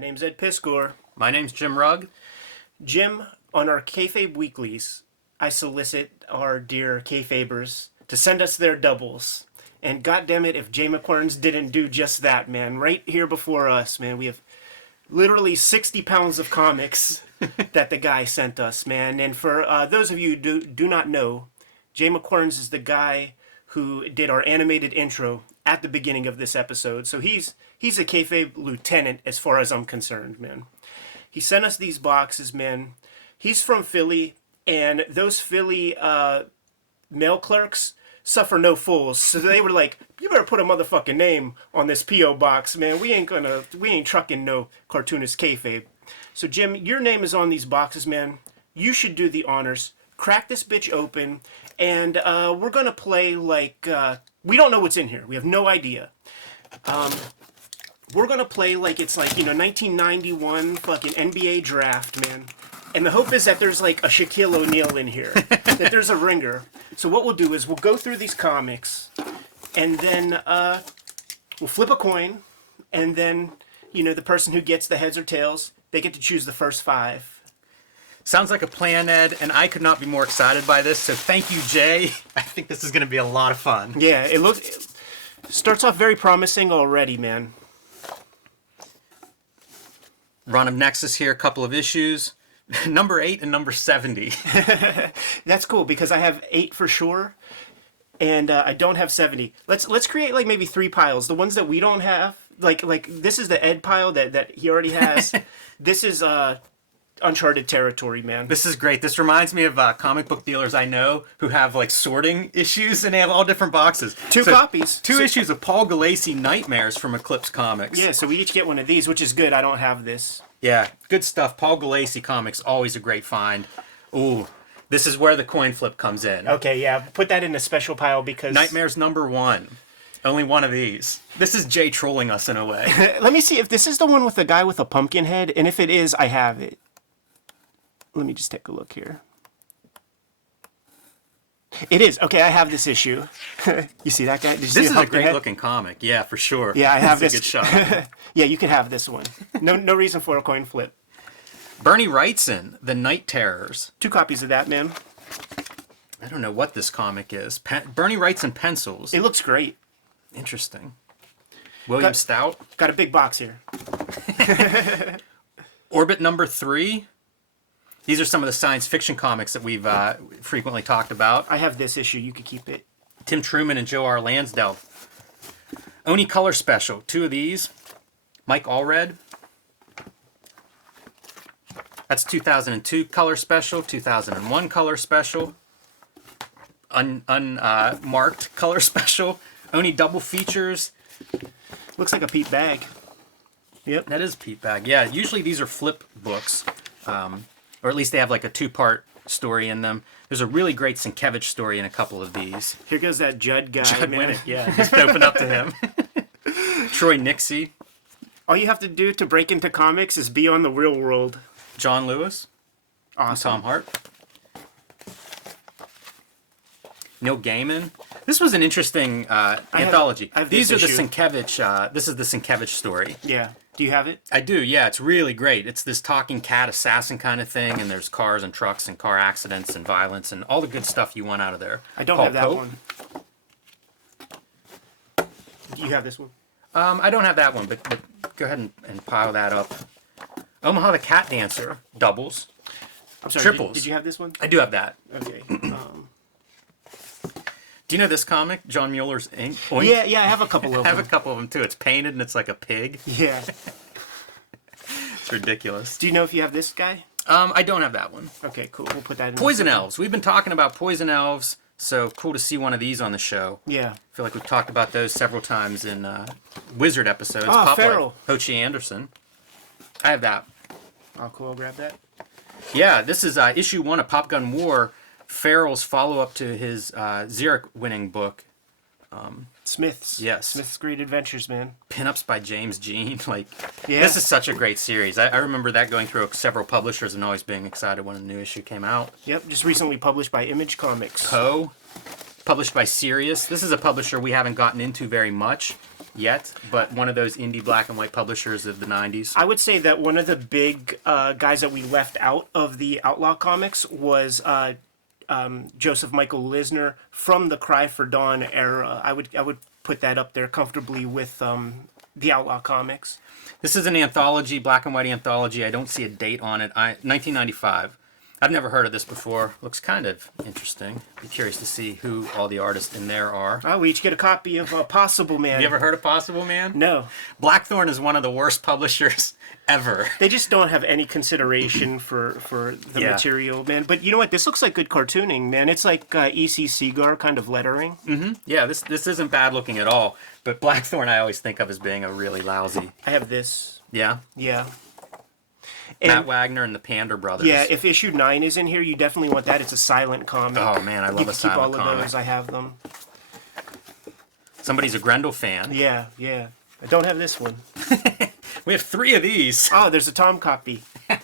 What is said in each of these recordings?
name's Ed Piscor. My name's Jim Rugg. Jim, on our Kayfabe weeklies, I solicit our dear Kayfabers to send us their doubles. And goddammit, if Jay McQuirn's didn't do just that, man. Right here before us, man, we have literally 60 pounds of comics that the guy sent us, man. And for those of you who do not know, Jay McQuirn's is the guy who did our animated intro at the beginning of this episode. So he's a Kayfabe lieutenant as far as I'm concerned, man. He sent us these boxes, man. He's from Philly, and those Philly mail clerks suffer no fools. So they were like, you better put a motherfucking name on this P.O. box, man. We ain't trucking no Cartoonist Kayfabe. So Jim, your name is on these boxes, man. You should do the honors. Crack this bitch open, and we're gonna play like we don't know what's in here. We have no idea. We're gonna play like it's like 1991 fucking NBA draft, man. And the hope is that there's like a Shaquille O'Neal in here, that there's a ringer. So what we'll do is we'll go through these comics, and then we'll flip a coin, and then the person who gets the heads or tails, they get to choose the first 5. Sounds like a plan, Ed, and I could not be more excited by this, so thank you, Jay. I think this is going to be a lot of fun. Yeah, it starts off very promising already, man. Run of Nexus here, a couple of issues. Number 8 and number 70. That's cool, because I have 8 for sure, and I don't have 70. Let's create like maybe 3 piles. The ones that we don't have, like this is the Ed pile that he already has. This is uncharted territory, man. This is great. This reminds me of comic book dealers I know who have like sorting issues, and they have all different boxes. 2 copies. 2 issues of Paul Gulacy Nightmares from Eclipse Comics. Yeah, so we each get one of these, which is good. I don't have this. Yeah, good stuff. Paul Gulacy Comics, always a great find. Ooh, this is where the coin flip comes in. Okay, yeah, put that in a special pile because... Nightmares number 1. Only one of these. This is Jay trolling us in a way. Let me see if this is the one with the guy with a pumpkin head, and if it is, I have it. Let me just take a look here. It is. Okay, I have this issue. You see that guy? Did you see this is a great looking comic. Yeah, for sure. Yeah, I have this. A good shot. Yeah, you can have this one. No reason for a coin flip. Bernie Wrightson, The Night Terrors. 2 copies of that, man. I don't know what this comic is. Bernie Wrightson pencils. It looks great. Interesting. William Stout. Got a big box here. Orbit number 3. These are some of the science fiction comics that we've frequently talked about. I have this issue. You could keep it. Tim Truman and Joe R. Lansdale. Oni Color Special. 2 of these. Mike Allred. That's 2002 Color Special. 2001 Color Special. Unmarked Color Special. Oni Double Features. Looks like a Pete Bagge. Yep. That is Pete Bagge. Yeah, usually these are flip books. Or at least they have like a 2-part story in them. There's a really great Sienkiewicz story in a couple of these. Here goes that Judd guy. Judd man. Winnick, yeah. Just open up to him. Troy Nixie. All you have to do to break into comics is be on the real world. John Lewis. Awesome. Tom Hart. Neil Gaiman. This was an interesting anthology. These are the Sienkiewicz. This is the Sienkiewicz story. Yeah. Do you have it? I do, yeah. It's really great. It's this talking cat assassin kind of thing, and there's cars and trucks and car accidents and violence and all the good stuff you want out of there. I don't have that one. Do you have this one? I don't have that one, but go ahead and pile that up. Omaha the Cat Dancer, doubles. I'm sorry, triples. Did you have this one? I do have that. Okay. Do you know this comic, John Mueller's Ink? Yeah, I have a couple of them. I have a couple of them too. It's painted and it's like a pig. Yeah. It's ridiculous. Do you know if you have this guy? I don't have that one. Okay, cool. We'll put that in. Poison Elves. We've been talking about Poison Elves, so cool to see one of these on the show. Yeah. I feel like we've talked about those several times in Wizard episodes. Oh, Feral. Ho-Chi Anderson. I have that. Oh, cool. I'll grab that. Yeah, this is issue 1 of Pop Gun War. Farrell's follow-up to his Xeric-winning book. Smith's. Yes. Smith's Great Adventures, man. Pinups by James Jean. Yeah. This is such a great series. I remember that going through several publishers and always being excited when a new issue came out. Yep, just recently published by Image Comics. Poe, published by Sirius. This is a publisher we haven't gotten into very much yet, but one of those indie black and white publishers of the 90s. I would say that one of the big guys that we left out of the Outlaw comics was Joseph Michael Lisner from the Cry for Dawn era. I would put that up there comfortably with the Outlaw comics. This is an anthology, black and white anthology. I don't see a date on it. 1995. I've never heard of this before. Looks kind of interesting. Be curious to see who all the artists in there are. Oh, we each get a copy of Possible Man. You ever heard of Possible Man? No. Blackthorn is one of the worst publishers ever. They just don't have any consideration for the material, man. But you know what? This looks like good cartooning, man. It's like E.C. Segar kind of lettering. Mm-hmm. Yeah, this isn't bad looking at all. But Blackthorn I always think of as being a really lousy. I have this. Yeah? Yeah. Matt Wagner and the Pander Brothers. Yeah, if issue 9 is in here, you definitely want that. It's a silent comic. Oh, man, I love a silent keep all comic. of those. I have them. Somebody's a Grendel fan. Yeah, yeah. I don't have this one. We have 3 of these. Oh, there's a Tom copy. Yeah,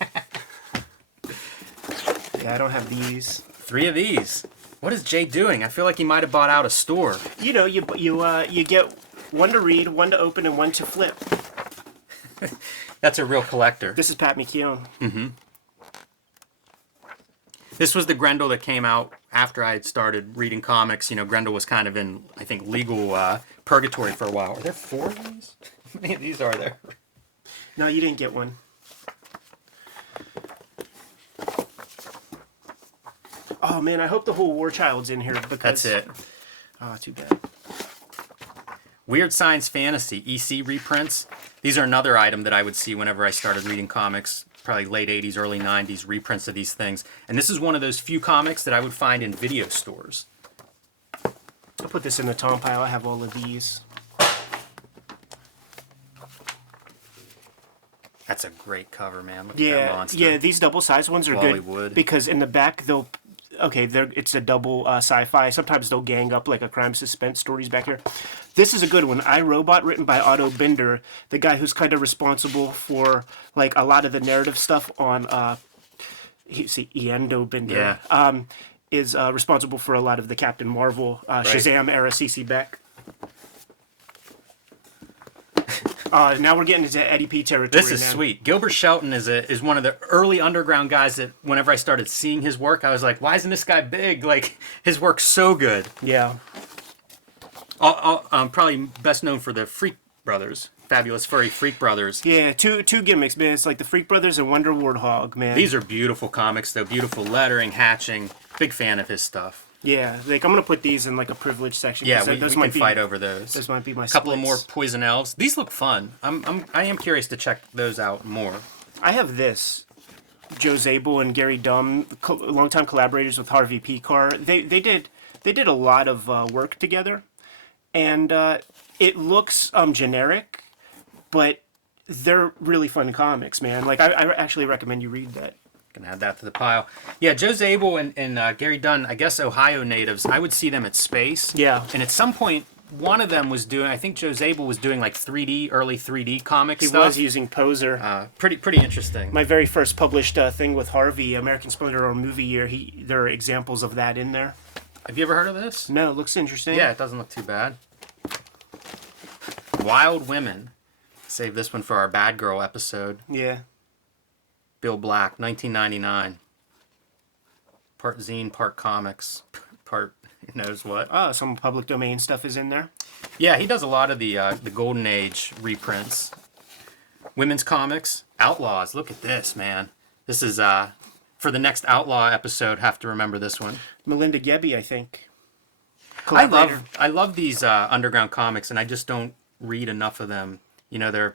I don't have these. 3 of these. What is Jay doing? I feel like he might have bought out a store. You know, you get one to read, one to open, and one to flip. That's a real collector. This is Pat McKeown. Mm-hmm. This was the Grendel that came out after I had started reading comics. You know, Grendel was kind of in, I think, legal purgatory for a while. Are there 4 of these? How many of these are there? No, you didn't get one. Oh, man, I hope the whole War Child's in here. Because... That's it. Oh, too bad. Weird Science Fantasy, EC reprints. These are another item that I would see whenever I started reading comics, probably late 80s, early 90s, reprints of these things. And this is one of those few comics that I would find in video stores. I'll put this in the Tom pile. I have all of these. That's a great cover, man. Look at that monster. Yeah, these double-sized ones are Wally good Wood. because in the back they'll... Okay, it's a double sci-fi. Sometimes they'll gang up like a crime suspense stories back here. This is a good one. I, Robot, written by Otto Binder, the guy who's kind of responsible for like a lot of the narrative stuff on Endo Binder. Yeah. Is responsible for a lot of the Captain Marvel, Shazam era CC Beck. Now we're getting into Eddie P territory. This is man. sweet. Gilbert Shelton is one of the early underground guys that whenever I started seeing his work, I was like, why isn't this guy big? Like, his work's so good. Yeah. Probably best known for the Freak Brothers. Fabulous Furry Freak Brothers. Yeah, two gimmicks, man. It's like the Freak Brothers and Wonder Warthog, man. These are beautiful comics, though. Beautiful lettering, hatching. Big fan of his stuff. Yeah, like I'm gonna put these in like a privileged section. Yeah, we can fight over those. Those might be my. A couple of splits. more Poison Elves. These look fun. I am curious to check those out more. I have this. Joe Zabel and Gary Dumm, longtime collaborators with Harvey Pekar. They did a lot of work together, and it looks generic, but they're really fun comics, man. Like I actually recommend you read that. Can add that to the pile. Yeah, Joe Zabel and Gary Dunn, I guess Ohio natives, I would see them at Space. Yeah. And at some point, one of them was doing, I think Joe Zabel was doing like 3D, early 3D comic He stuff. was using Poser. Pretty interesting. My very first published thing with Harvey, American Splendor or Movie Year, there are examples of that in there. Have you ever heard of this? No, it looks interesting. Yeah, it doesn't look too bad. Wild Women. Save this one for our Bad Girl episode. Yeah. Bill Black, 1999. Part zine, part comics, part who knows what. Oh, some public domain stuff is in there. Yeah, he does a lot of the Golden Age reprints. Women's comics, Outlaws. Look at this, man. This is for the next Outlaw episode. Have to remember this one. Melinda Gebbie, I think. I love these underground comics, and I just don't read enough of them. You know,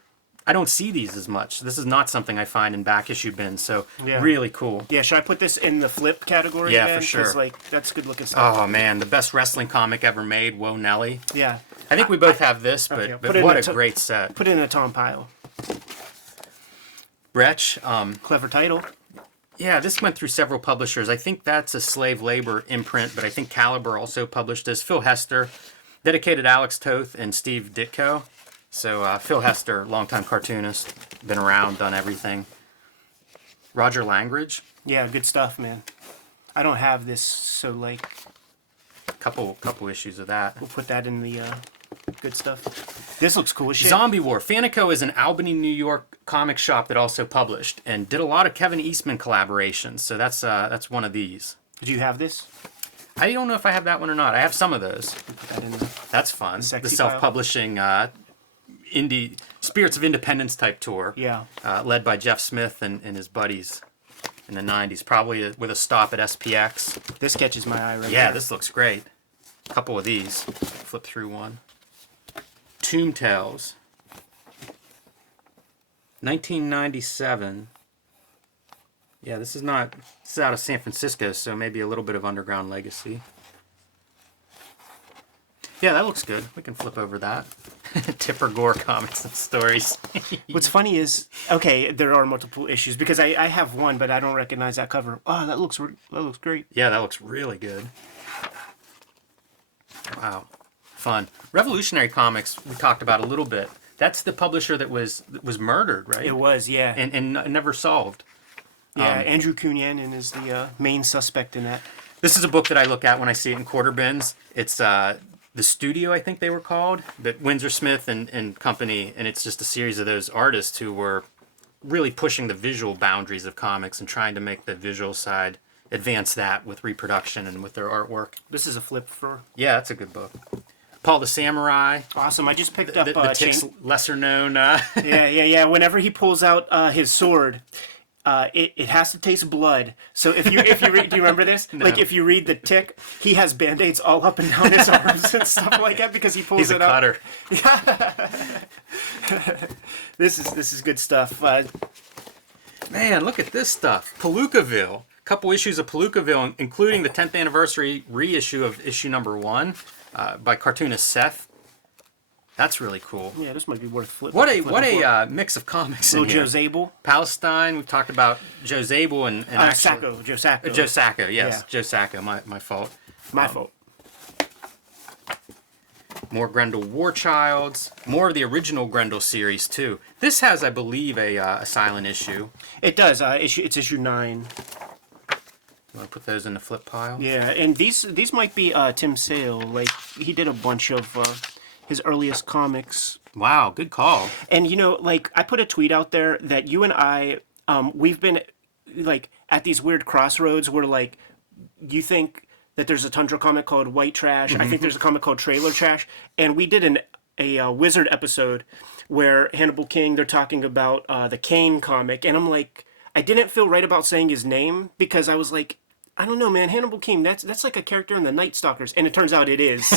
I don't see these as much. This is not something I find in back issue bins, so really cool. Yeah, should I put this in the flip category? Yeah, again? for sure. 'Cause, like, that's good looking stuff. Oh man, the best wrestling comic ever made, Whoa Nelly. Yeah. I think we both have this, but, Okay, but what a great set. Put it in a Tom pile. Bretch, Clever title. yeah, this went through several publishers. I think that's a slave labor imprint, but I think Caliber also published this. Phil Hester, dedicated Alex Toth and Steve Ditko. So Phil Hester, longtime cartoonist, been around, done everything. Roger Langridge. Yeah, good stuff, man. I don't have this, so like Couple issues of that. we'll put that in the good stuff. This looks cool as shit. Zombie War. Fanico is an Albany, New York comic shop that also published and did a lot of Kevin Eastman collaborations. So that's one of these. Did you have this? I don't know if I have that one or not. I have some of those. Put that in there. That's fun. Sexy The self-publishing indie Spirits of Independence type tour. Yeah. Led by Jeff Smith and his buddies in the 90s. Probably with a stop at SPX. This catches my eye right Yeah, here. this looks great. A couple of these. Flip through one. Tomb Tales. 1997. Yeah, this is out of San Francisco, so maybe a little bit of underground legacy. Yeah, that looks good. We can flip over that. Tipper Gore comics and stories. What's funny is, okay, there are multiple issues because I have one, but I don't recognize that cover. Oh, that looks great. Yeah, that looks really good. Wow, fun. Revolutionary Comics we talked about a little bit. That's the publisher that was murdered, right? It was, yeah. And never solved. Yeah, Andrew Cunyanin is the main suspect in that. This is a book that I look at when I see it in quarter bins. It's The Studio, I think they were called, but Windsor Smith and company, and it's just a series of those artists who were really pushing the visual boundaries of comics and trying to make the visual side advance that with reproduction and with their artwork. This is a flip for... Yeah, that's a good book. Paul the Samurai. Awesome. I just picked up... The Tick's lesser known... Yeah. Whenever he pulls out his sword... it has to taste blood. So if you read, do you remember this? No. Like if you read the Tick, he has band-aids all up and down his arms and stuff like that because he pulls He's it a out. cutter. This is good stuff. Man, look at this stuff. Palookaville. A couple issues of Palookaville, including the 10th anniversary reissue of issue number 1 by cartoonist Seth. That's really cool. Yeah, this might be worth flipping. What a mix of comics in Little here. Joe Zabel. Palestine. We've talked about Joe Zabel and actually, Joe Sacco. Joe Sacco, yes. Yeah. Joe Sacco, my fault. My fault. More Grendel War Childs. More of the original Grendel series, too. This has, I believe, a silent issue. It does. It's issue 9. You want to put those in the flip pile? Yeah, and these might be Tim Sale. Like he did a bunch of his earliest comics. Wow, good call. And you know, like I put a tweet out there that you and I, we've been like at these weird crossroads where like you think that there's a Tundra comic called White Trash. I think there's a comic called Trailer Trash, and we did a Wizard episode where Hannibal King, they're talking about the Kane comic, and I'm like, I didn't feel right about saying his name because I was like, I don't know, man. Hannibal King, that's like a character in the Night Stalkers, and it turns out it is.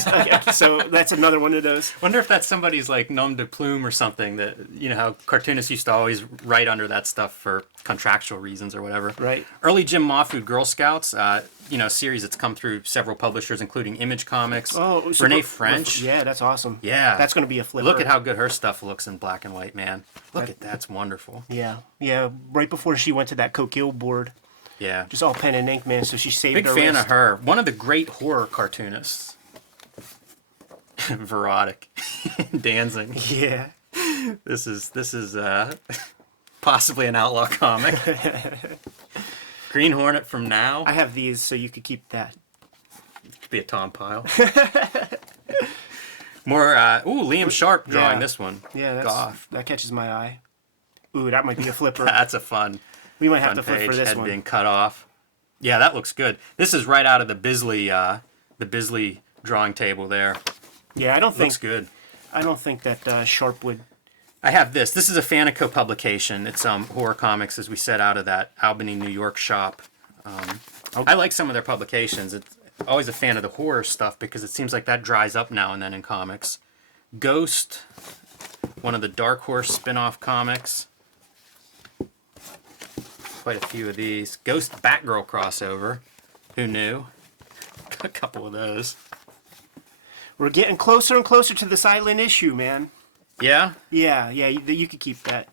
So that's another one of those. Wonder if that's somebody's like nom de plume or something that, you know, how cartoonists used to always write under that stuff for contractual reasons or whatever. Right. Early Jim Mahfood Girl Scouts, you know, series that's come through several publishers, including Image Comics. Oh, so Renee French. Yeah, that's awesome. Yeah. That's going to be a flipper. Look at how good her stuff looks in black and white, man. Look at that's wonderful. Yeah. Right before she went to that Coquille board. Yeah. Just all pen and ink, man. So she saved Big her fan wrist. of her. One of the great horror cartoonists. Verotic. Danzing. Yeah. This is possibly an outlaw comic. Green Hornet from Now. I have these, so you could keep that. Could be a Tom Pyle. More, Liam Sharp drawing this one. Yeah, Goth. that catches my eye. Ooh, that might be a flipper. That's a fun. We might have Front to flip page, for this head one. being cut off. Yeah, that looks good. This is right out of the Bisley drawing table there. Yeah, I don't think Looks good. I don't think that Sharp would. I have this. This is a Fanico publication. It's horror comics, as we said, out of that Albany, New York shop. I like some of their publications. It's always a fan of the horror stuff because it seems like that dries up now and then in comics. Ghost, one of the Dark Horse spin-off comics. Quite a few of these. Ghost Batgirl crossover. Who knew? A couple of those. We're getting closer and closer to the silent issue, man. Yeah? Yeah, you could keep that.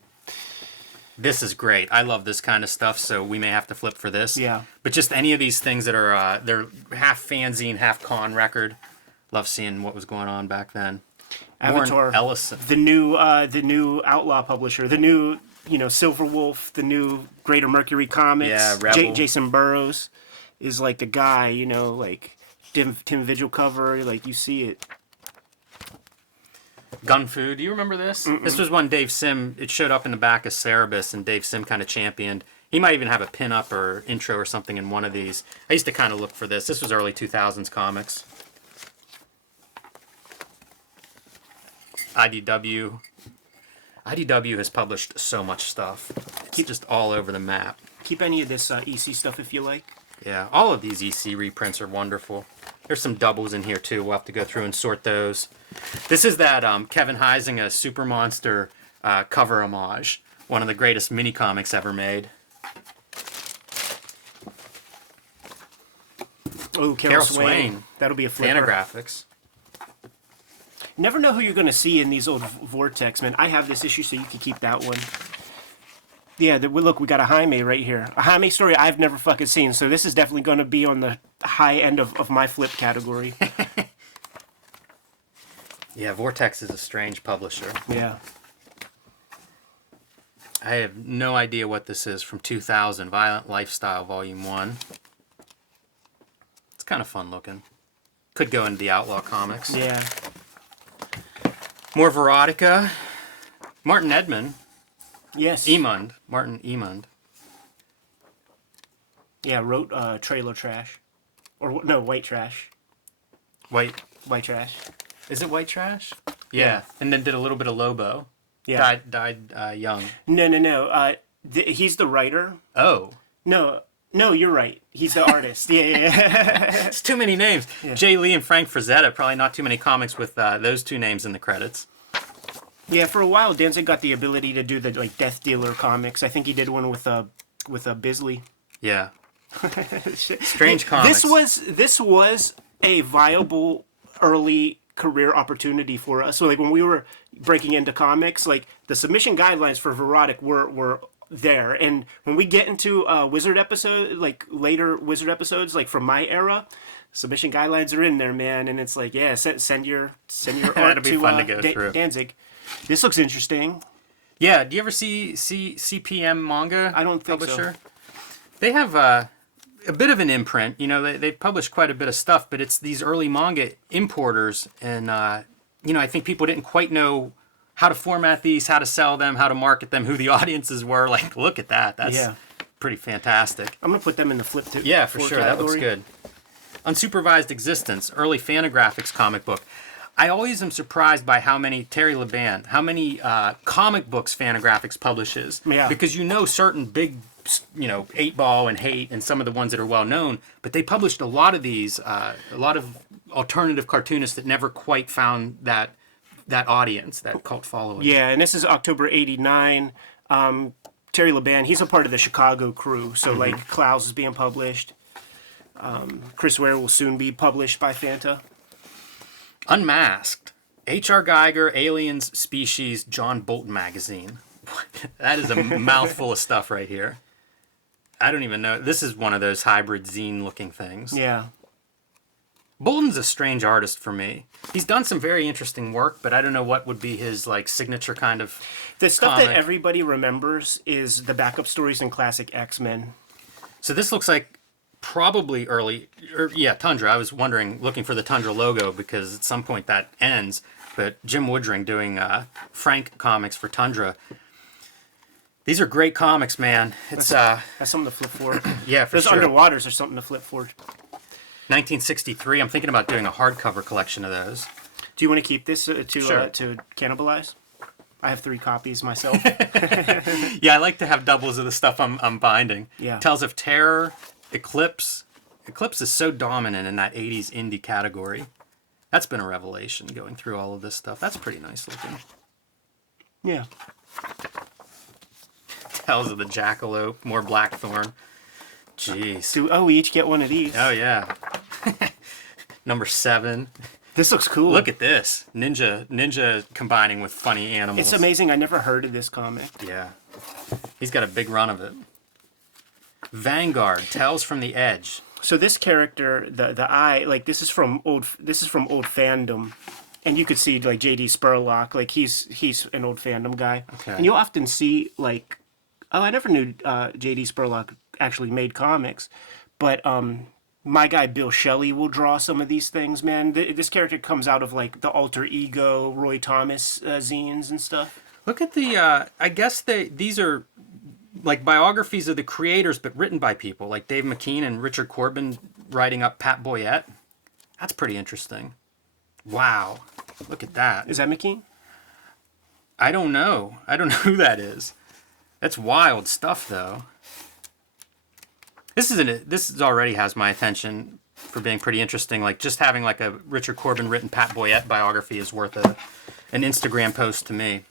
This is great. I love this kind of stuff, so we may have to flip for this. Yeah. But just any of these things that are they're half fanzine, half con record. Love seeing what was going on back then. Avatar, Warren Ellison. the new Outlaw publisher, the new Silver Wolf, the new Greater Mercury Comics. Yeah, Rebel. Jason Burrows is like the guy, like Tim Vigil cover, like you see it. Gun Fu, do you remember this? This was one Dave Sim, it showed up in the back of Cerebus, and Dave Sim kind of championed. He might even have a pin-up or intro or something in one of these. I used to kind of look for this. This was early 2000s comics. IDW. IDW has published so much stuff. It's just all over the map. Keep any of this EC stuff if you like. Yeah, all of these EC reprints are wonderful. There's some doubles in here too. We'll have to go through and sort those. This is that Kevin Huizinga Super Monster cover homage. One of the greatest mini comics ever made. Oh, Carol Swain. That'll be a flipper. Fantagraphics. Never know who you're going to see in these old Vortex, man. I have this issue, so you can keep that one. Yeah, look, we got a Jaime right here. A Jaime story I've never fucking seen, so this is definitely going to be on the high end of my flip category. Yeah, Vortex is a strange publisher. Yeah. I have no idea what this is from 2000. Violent Lifestyle, Volume 1. It's kind of fun looking. Could go into the Outlaw Comics. Yeah. More Verotica. Martin Edmond. Yes. Emund. Martin Emund. Yeah, wrote Trailer Trash. Or, no, White Trash. White Trash. Is it White Trash? Yeah. And then did a little bit of Lobo. Yeah. Died young. No. He's the writer. Oh. No, you're right. He's the artist. Yeah. It's too many names. Yeah. Jay Lee and Frank Frazetta. Probably not too many comics with those two names in the credits. Yeah, for a while, Danzig got the ability to do the Death Dealer comics. I think he did one with Bisley. Yeah. Strange comics. This was a viable early career opportunity for us. So when we were breaking into comics, the submission guidelines for Verotic were there, and when we get into Wizard episode, later Wizard episodes, from my era, submission guidelines are in there, man, and it's send your art That'll be to fun to go through. Danzig. This looks interesting. Yeah, do you ever see CPM manga? I don't think publisher? They have a bit of an imprint. You know, they publish quite a bit of stuff, but it's these early manga importers, and I think people didn't quite know how to format these, how to sell them, how to market them, who the audiences were. Look at that. That's pretty fantastic. I'm gonna put them in the flip too. Yeah, for sure. Category. That looks good. Unsupervised Existence, early Fantagraphics comic book. I always am surprised by how many Terry Laban, how many comic books Fantagraphics publishes. Yeah. Because certain big, 8-Ball and Hate and some of the ones that are well known, but they published a lot of these, a lot of alternative cartoonists that never quite found that audience, that cult following. Yeah, and this is October '89. Terry Laban, he's a part of the Chicago crew, so Klaus is being published. Chris Ware will soon be published by Fanta. Unmasked. H.R. Geiger, Aliens, Species, John Bolton Magazine. That is a mouthful of stuff right here. I don't even know. This is one of those hybrid zine-looking things. Yeah. Bolton's a strange artist for me. He's done some very interesting work, but I don't know what would be his signature kind of The stuff comic. that everybody remembers is the backup stories in classic X-Men. So this looks like probably early, Tundra. I was looking for the Tundra logo because at some point that ends. But Jim Woodring doing Frank comics for Tundra. These are great comics, man. It's That's something to flip for. yeah, for Those sure. Underwaters are something to flip for. 1963. I'm thinking about doing a hardcover collection of those. Do you want to keep this to cannibalize? I have 3 copies myself. Yeah, I like to have doubles of the stuff I'm binding. Yeah. Tales of Terror, Eclipse. Eclipse is so dominant in that 80s indie category. That's been a revelation going through all of this stuff. That's pretty nice looking. Yeah. Tales of the Jackalope, more Blackthorn. Jeez. We each get one of these. Oh, yeah. Number 7. This looks cool. Look at this. Ninja combining with funny animals. It's amazing. I never heard of this comic. Yeah. He's got a big run of it. Vanguard, Tales from the Edge. So this character, the eye, this is from old fandom, and you could see J.D. Spurlock, he's an old fandom guy, Okay. and you'll often see I never knew J.D. Spurlock actually made comics, but My guy Bill Shelley will draw some of these things, man. This character comes out of like the Alter Ego, Roy Thomas zines and stuff. Look at the, I guess these are like biographies of the creators, but written by people like Dave McKean and Richard Corbin writing up Pat Boyette. That's pretty interesting. Wow. Look at that. Is that McKean? I don't know. I don't know who that is. That's wild stuff, though. This already has my attention for being pretty interesting. Like, just having like a Richard Corbin written Pat Boyette biography is worth an Instagram post to me.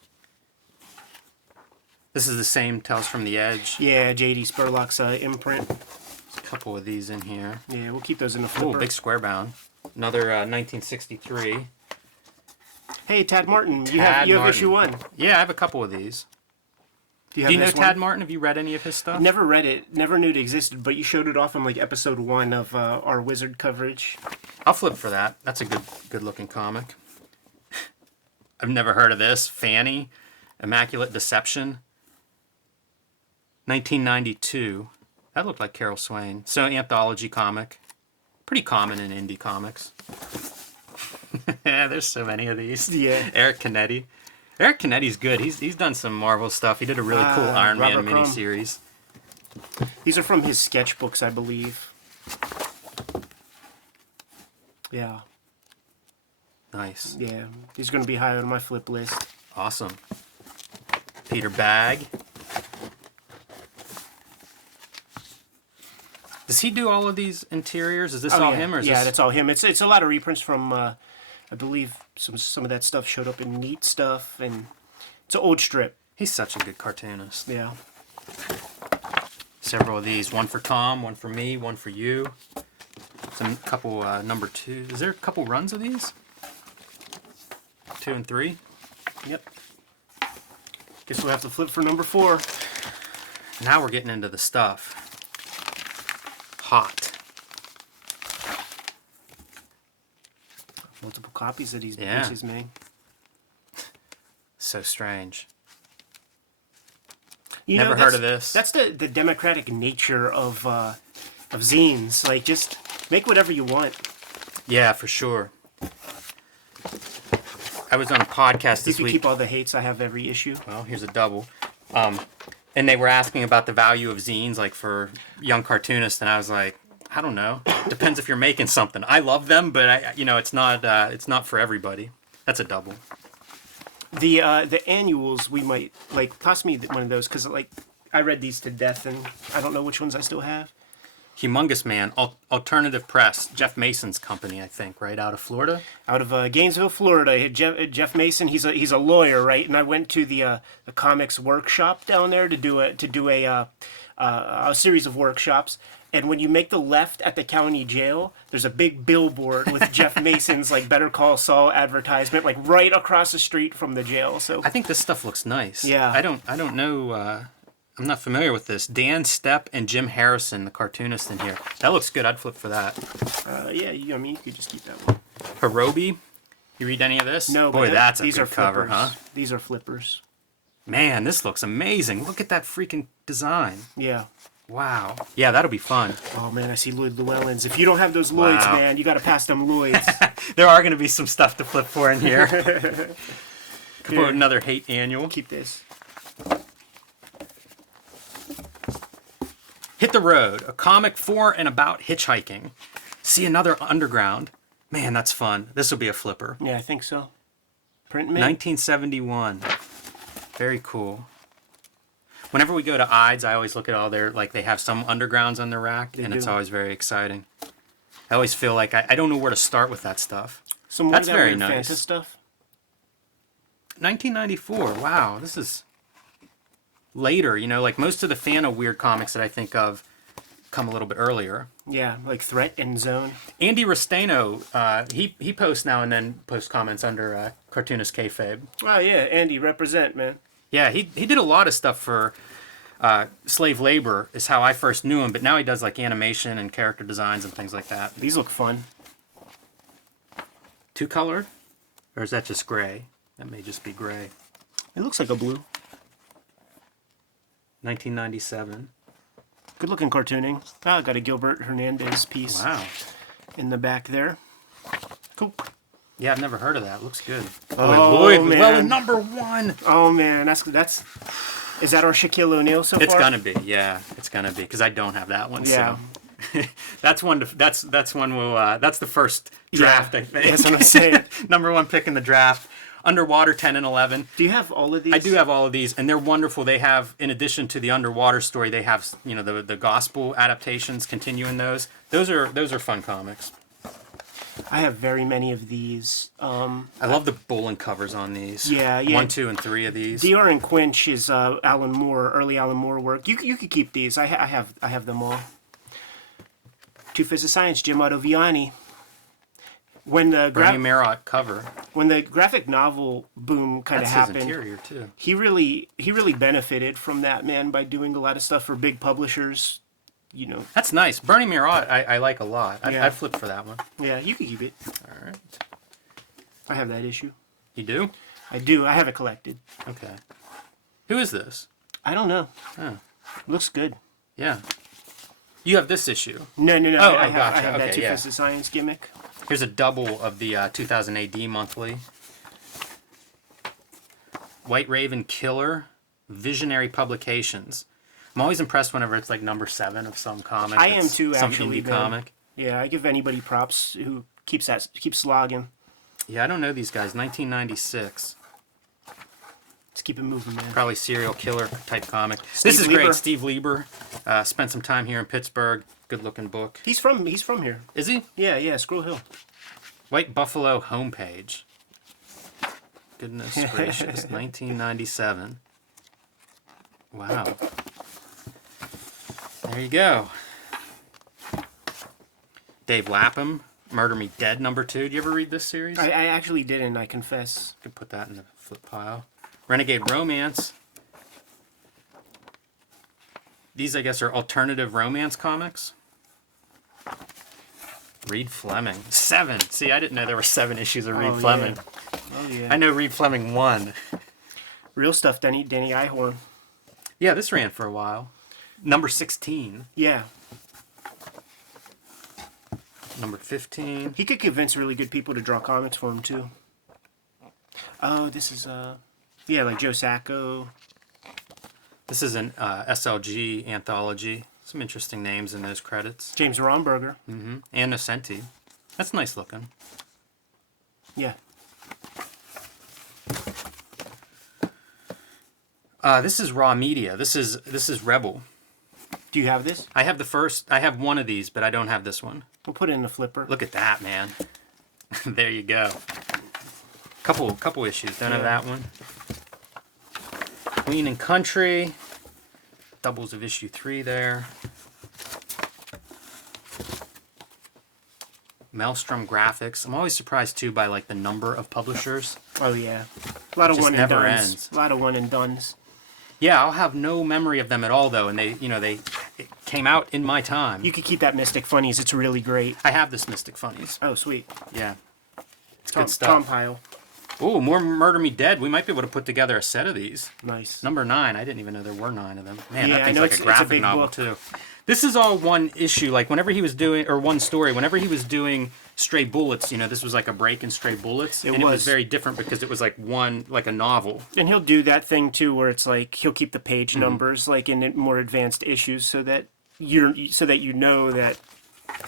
This is the same Tales from the Edge. Yeah, J.D. Spurlock's imprint. There's a couple of these in here. Yeah, we'll keep those in the Oh, flipper. big square bound. Another 1963. Hey, Tad Martin, you Tad have Martin. issue 1. Yeah, I have a couple of these. Do Do you know this Tad one? Martin? Have you read any of his stuff? Never read it. Never knew it existed, but you showed it off on like episode 1 of our Wizard coverage. I'll flip for that. That's a good looking comic. I've never heard of this. Fanny, Immaculate Deception. 1992. That looked like Carol Swain. So anthology comic. Pretty common in indie comics. Yeah, there's so many of these. Yeah. Eric Canetti. Eric Canetti's good. He's done some Marvel stuff. He did a really cool Iron Man Robert Crumb. miniseries. These are from his sketchbooks, I believe. Yeah. Nice. Yeah. These are going to be high on my flip list. Awesome. Peter Bagge. Does he do all of these interiors? Is this all yeah. him, or is yeah, this... that's all him. It's a lot of reprints from, I believe some of that stuff showed up in Neat Stuff, and it's an old strip. He's such a good cartoonist. Yeah. Several of these. One for Tom, one for me, one for you. Some couple number 2. Is there a couple runs of these? 2 and 3. Yep. Guess we'll have to flip for number 4. Now we're getting into the stuff. Hot. Multiple copies of these Yeah. bitches, man. So strange. You Never know, heard of this. That's the democratic nature of zines. Like, just make whatever you want. Yeah, for sure. I was on a podcast You this can week. keep all the hates. I have every issue. Well, here's a double. And they were asking about the value of zines, like for young cartoonists, and I was like, I don't know. Depends if you're making something. I love them, but it's not for everybody. That's a double. The annuals we might like. Toss me one of those because like I read these to death, and I don't know which ones I still have. Humongous Man, Alternative Press, Jeff Mason's company, I think, right out of Florida. Out of Gainesville, Florida. Jeff Mason. He's a lawyer, right? And I went to the Comix workshop down there to do a series of workshops. And when you make the left at the county jail, there's a big billboard with Jeff Mason's like Better Call Saul advertisement, like right across the street from the jail. So I think this stuff looks nice. Yeah. I don't know. I'm not familiar with this. Dan Stepp and Jim Harrison, the cartoonist in here. That looks good. I'd flip for that. yeah, you could just keep that one. Hirobi. You read any of this? No, Boy, but that's a these good are cover, flippers. huh? These are flippers. Man, this looks amazing. Look at that freaking design. Yeah. Wow. Yeah, that'll be fun. Oh man, I see Lloyd Llewellyn's. If you don't have those Lloyds, Wow. man, you got to pass them Lloyds. There are going to be some stuff to flip for in here. Could Here. put another hate annual. Keep this. Hit the Road, a comic for and about hitchhiking. See another underground. Man, that's fun. This will be a flipper. Yeah, I think so. Print mint. 1971. Very cool. Whenever we go to Ides, I always look at all their, like, they have some undergrounds on their rack, and it's do. always very exciting. I always feel like I don't know where to start with that stuff. Some more That's of that very weird nice. Fanta stuff. 1994. Wow, this is later. You know, like most of the Fanta weird comics that I think of come a little bit earlier. Yeah, like Threat and Zone. Andy Restaino, he posts now and then, posts comments under Cartoonist Kayfabe. Oh yeah, Andy, represent, man. Yeah, he did a lot of stuff for slave labor is how I first knew him, but now he does like animation and character designs and things like that. These look fun. Two color? Or is that just gray? That may just be gray. It looks like a blue. 1997. Good looking cartooning. Ah, got a Gilbert Hernandez piece Wow. in the back there. Cool. Yeah, I've never heard of that. Looks good. Oh, Boy, man. well, number 1. Oh man, that's. Is that our Shaquille O'Neal so It's far? gonna be, yeah. It's gonna be because I don't have that one. Yeah. So. That's one. That's one. We'll. That's the first draft. I think. That's what I'm saying. Number 1 pick in the draft. Underwater 10 and 11. Do you have all of these? I do have all of these, and they're wonderful. They have, in addition to the underwater story, they have the gospel adaptations. Continuing those. Those are fun comics. I have very many of these. I love the Boland covers on these. Yeah. 1, 2, and 3 of these. Dior and Quinch is Alan Moore, early Alan Moore work. You could keep these. I have them all. Two Fists of Science, Jim Ottoviani. When the Bernie Marot cover. when the graphic novel boom kind of That's happened, his interior too. he really benefited from that, man, by doing a lot of stuff for big publishers. That's nice. Bernie Marot, I like a lot. Yeah. I flipped for that one. Yeah, you can keep it. All right. I have that issue. You do? I do. I have it collected. Okay. Who is this? I don't know. Oh. Looks good. Yeah. You have this issue. No. Oh, I gotcha. have that Okay, Two yeah. Fists of Science gimmick. Here's a double of the 2000 AD monthly. White Raven Killer, Visionary Publications. I'm always impressed whenever it's like number 7 of some comic. I am too, Some actually, indie man. comic. Yeah, I give anybody props who keeps slogging. Yeah, I don't know these guys. 1996. Let's keep it moving, man. Probably serial killer type comic. Steve This is Lieber. great. Steve Lieber. Spent some time here in Pittsburgh. Good looking book. He's from here. Is he? Yeah, Squirrel Hill. White Buffalo homepage. Goodness gracious. 1997. Wow. There you go. Dave Lapham, Murder Me Dead #2. Did you ever read this series? I actually didn't, I confess. Could put that in the flip pile. Renegade Romance. These, I guess, are alternative romance comics. Reed Fleming. 7. See, I didn't know there were 7 issues of Reed Fleming. Oh, yeah. I know Reed Fleming 1. Real stuff, Danny Ihorn. Yeah, this ran for a while. Number 16. Yeah. Number 15. He could convince really good people to draw comics for him, too. Oh, this is, yeah, like Joe Sacco. This is an SLG anthology. Some interesting names in those credits. James Romberger. And Nocenti. That's nice looking. Yeah. This is Raw Media. This is Rebel. Do you have this? I have one of these, but I don't have this one. We'll put it in the flipper. Look at that, man. There you go. Couple issues. Don't have that one. Queen and Country. Doubles of issue 3 there. Maelstrom Graphics. I'm always surprised too by like the number of publishers. Oh, yeah. A lot of Just one and never dones. ends. A lot of one and dones. Yeah, I'll have no memory of them at all though, and it came out in my time. You could keep that Mystic Funnies. It's really great. I have this Mystic Funnies. Oh, sweet. Yeah. It's Tom good stuff. Tom Pyle. Ooh, more Murder Me Dead. We might be able to put together a set of these. Nice. Number 9. I didn't even know there were 9 of them. Man, Yeah, that I thing's know like it's a a graphic big novel book. too. This is all one issue. Like whenever he was doing, or one story. Whenever he was doing Stray Bullets, this was like a break in Stray Bullets, and it was very different because it was like a novel. And he'll do that thing too, where it's like he'll keep the page numbers like in more advanced issues, so that you know that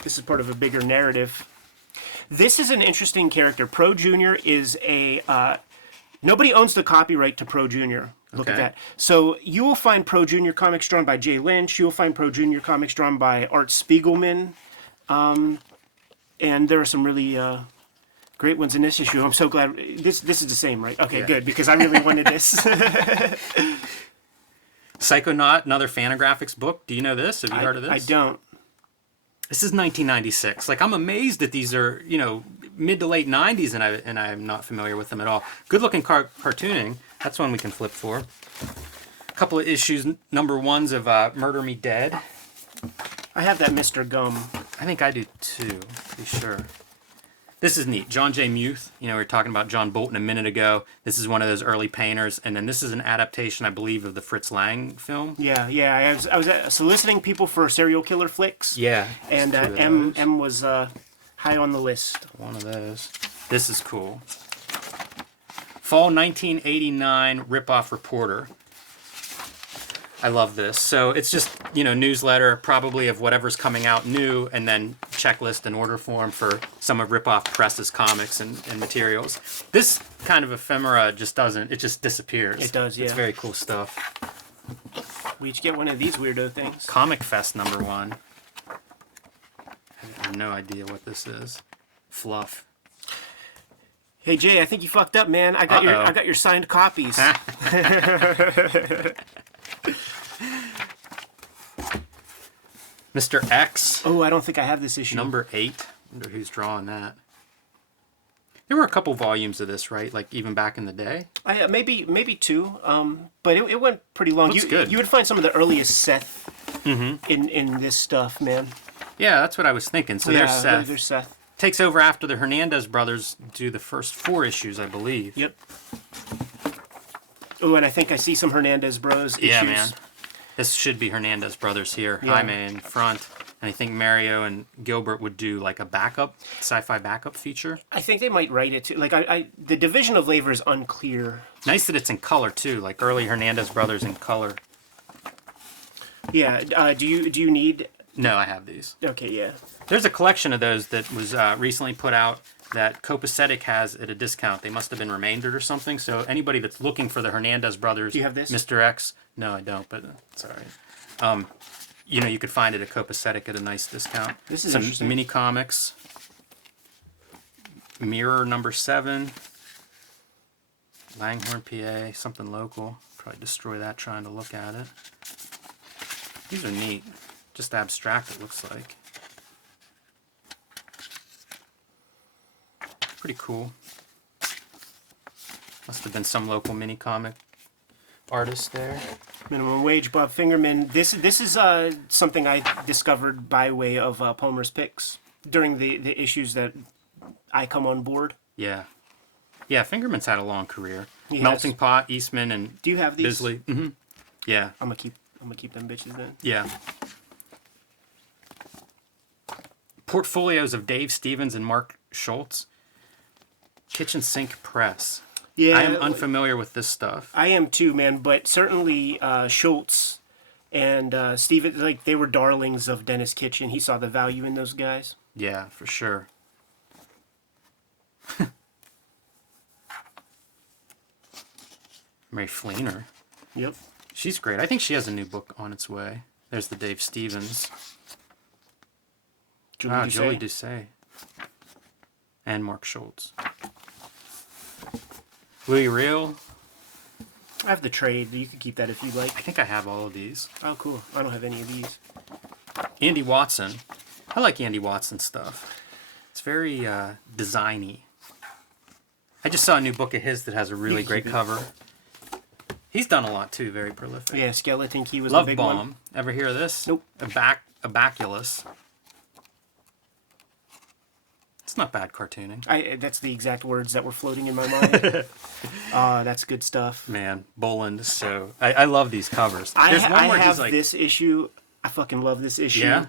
this is part of a bigger narrative. This is an interesting character. Pro Junior is a nobody owns the copyright to Pro Junior. Look at Okay. that. So you will find Pro Junior comics drawn by Jay Lynch. You will find Pro Junior comics drawn by Art Spiegelman. And there are some really great ones in this issue. I'm so glad. This is the same, right? Okay, Yeah. good, because I really wanted this. Psychonaut, another Fantagraphics book. Do you know this? Have you heard of this? I don't. This is 1996. Like I'm amazed that these are mid to late 90s, and I'm not familiar with them at all. Good looking cartooning. That's one we can flip for. A couple of issues, number 1s of Murder Me Dead. I have that Mr. Gum. I think I do too, to be sure. This is neat. John J. Muth. You know, we were talking about John Bolton a minute ago. This is one of those early painters. And then this is an adaptation, I believe, of the Fritz Lang film. Yeah. I was soliciting people for serial killer flicks. Yeah. And M was high on the list. One of those. This is cool. Fall 1989 Ripoff Reporter. I love this. So it's just, you know, newsletter probably of whatever's coming out new, and then checklist and order form for some of Ripoff Press's comics and materials. This kind of ephemera just doesn't, it just disappears. It does, yeah. It's very cool stuff. We each get one of these weirdo things. Comic Fest #1. I have no idea what this is. Fluff. Hey Jay, I think you fucked up, man. I got your signed copies. Mr. X. Oh, I don't think I have this issue. #8. Wonder who's drawing that. There were a couple volumes of this, right? Like even back in the day. Maybe 2. But it went pretty long. Looks good. You would find some of the earliest Seth in this stuff, man. Yeah, that's what I was thinking. So there's Seth. There's Seth. Takes over after the Hernandez brothers do the first 4 issues, I believe. Yep. Oh, and I think I see some Hernandez Bros issues. Yeah, man. This should be Hernandez brothers here. Yeah. Jaime in front. And I think Mario and Gilbert would do like a backup, sci-fi backup feature. I think they might write it too. Like the division of labor is unclear. Nice that it's in color too, like early Hernandez brothers in color. Yeah. Do you need? No, I have these. Okay. Yeah. There's a collection of those that was recently put out that Copacetic has at a discount. They must have been remaindered or something. So anybody that's looking for the Hernandez brothers, do you have this? Mr. X? No, I don't, but it's all right. You know, you could find it at Copacetic at a nice discount. This is some interesting. mini comics. Mirror #7. Langhorne, PA, something local. Probably destroy that trying to look at it. These are neat. Just abstract, it looks like. Pretty cool. Must have been some local mini comic artist there. Minimum Wage, Bob Fingerman. This is something I discovered by way of Palmer's Picks during the issues that I come on board. Yeah. Yeah, Fingerman's had a long career. He Melting has. Pot, Eastman, and Do you have these? Bisley. Mm-hmm. Yeah. I'm gonna keep them bitches then. Yeah. Portfolios of Dave Stevens and Mark Schultz. Kitchen Sink Press. Yeah, I am unfamiliar with this stuff. I am too, man. But certainly Schultz and Steven, like they were darlings of Dennis Kitchen. He saw the value in those guys. Yeah, for sure. Mary Fleener. Yep. She's great. I think she has a new book on its way. There's the Dave Stevens. Jolie Doucet. And Mark Schultz. Louis Real. I have the trade. You could keep that if you like. I think I have all of these. Oh, cool. I don't have any of these. Andy Watson. I like Andy Watson stuff. It's very designy. I just saw a new book of his that has a really great cover. He's done a lot too. Very prolific. Yeah, Skeleton Key was Love the big Bomb. one. Ever hear of this? Nope. Abaculus. It's not bad cartooning. That's the exact words that were floating in my mind. That's good stuff. Man, Boland. So I love these covers. There's one I where have he's like, this issue. I fucking love this issue. Yeah?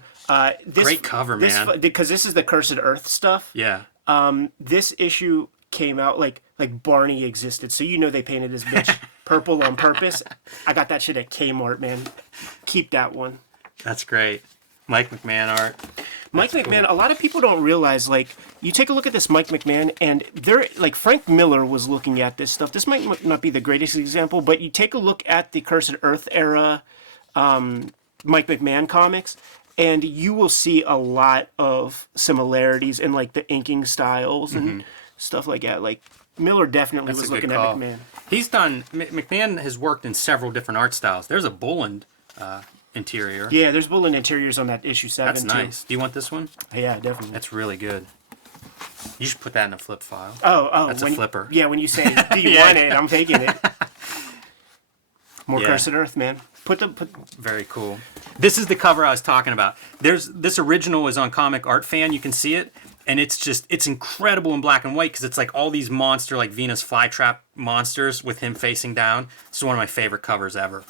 Great cover, man. Because this is the Cursed Earth stuff. yeah. This issue came out like Barney existed, so you know they painted this bitch purple on purpose. I got that shit at Kmart, man. Keep that one. That's great. Mike McMahon art. Mike That's McMahon, cool. a lot of people don't realize, like, you take a look at this Mike McMahon, and they're, like, Frank Miller was looking at this stuff. This might not be the greatest example, but you take a look at the Cursed Earth era Mike McMahon comics, and you will see a lot of similarities in, like, the inking styles and stuff like that. Like, Miller definitely That's was a good looking at call. McMahon. He's done. McMahon has worked in several different art styles. There's a Boland interior. Yeah, there's Boland interiors on that issue 7, That's too. nice. Do you want this one? Yeah, definitely. That's really good. You should put that in a flip file. Oh, That's a flipper. Yeah, when you say, do you Yeah. want it, I'm taking it. More Yeah. Cursed Earth, man. Put Very cool. This is the cover I was talking about. There's this original is on Comic Art Fan. You can see it. And it's incredible in black and white because it's like all these monster, like Venus flytrap monsters with him facing down. It's one of my favorite covers ever.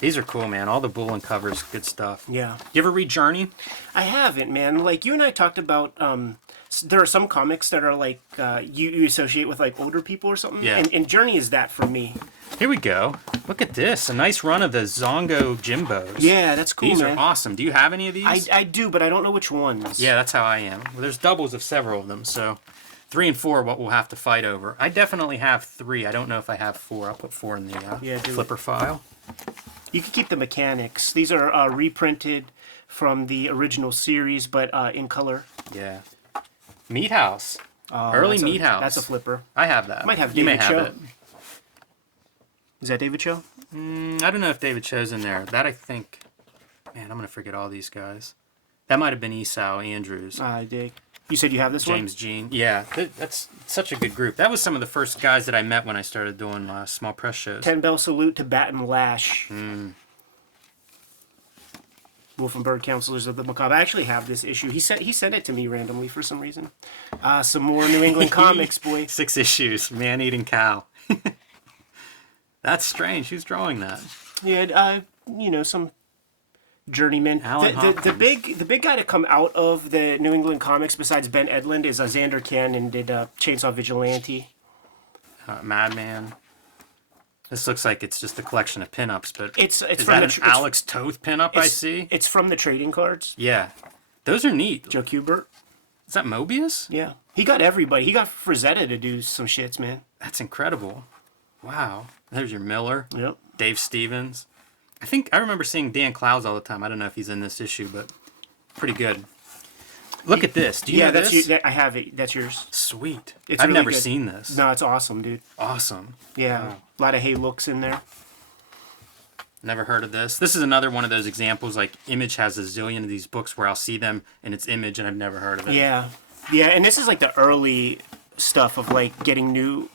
These are cool, man. All the Boland covers, good stuff. Yeah. You ever read Journey? I haven't, man. Like, you and I talked about, there are some comics that are like, you associate with like older people or something. Yeah. And Journey is that for me. Here we go. Look at this. A nice run of the Zongo Jimbos. Yeah, that's cool, These man. are awesome. Do you have any of these? I do, but I don't know which ones. Yeah, that's how I am. Well, there's doubles of several of them, so 3 and 4 are what we'll have to fight over. I definitely have 3. I don't know if I have 4. I'll put 4 in the flipper file. You can keep the mechanics. These are reprinted from the original series, but in color. Yeah. Meat House. Early Meat House. That's a flipper. I have that. Might have you may David have Cho. it. Is that David Cho? I don't know if David Cho's in there. That I think... Man, I'm going to forget all these guys. That might have been Esau Andrews. I dig. You said you have this James Jean. Yeah, that's such a good group. That was some of the first guys that I met when I started doing small press shows. 10 Bell Salute to Bat and Lash. Wolf and Bird Counselors of the Macabre. I actually have this issue. He sent it to me randomly for some reason. Some more New England comics, boy. 6 issues. Man-eating cow. That's strange. Who's drawing that? Yeah, some journeyman. Alan The big guy to come out of the New England comics besides Ben Edlund is Xander Cannon did Chainsaw Vigilante. Madman. This looks like it's just a collection of pinups, but It's is from that an Alex Toth pinup I see? It's from the trading cards. Yeah. Those are neat. Joe Kubert. Is that Mobius? Yeah. He got everybody. He got Frazetta to do some shits, man. That's incredible. Wow. There's your Miller. Yep. Dave Stevens. I remember seeing Dan Clowes all the time. I don't know if he's in this issue, but pretty good. Look at this. Do you know this? I have it. That's yours. Sweet. It's I've really never good. seen this. No, it's awesome, dude. Awesome. Yeah. Wow. A lot of hay looks in there. Never heard of this. This is another one of those examples. Like Image has a zillion of these books where I'll see them and it's Image and I've never heard of it. Yeah. Yeah, and this is like the early stuff of like getting new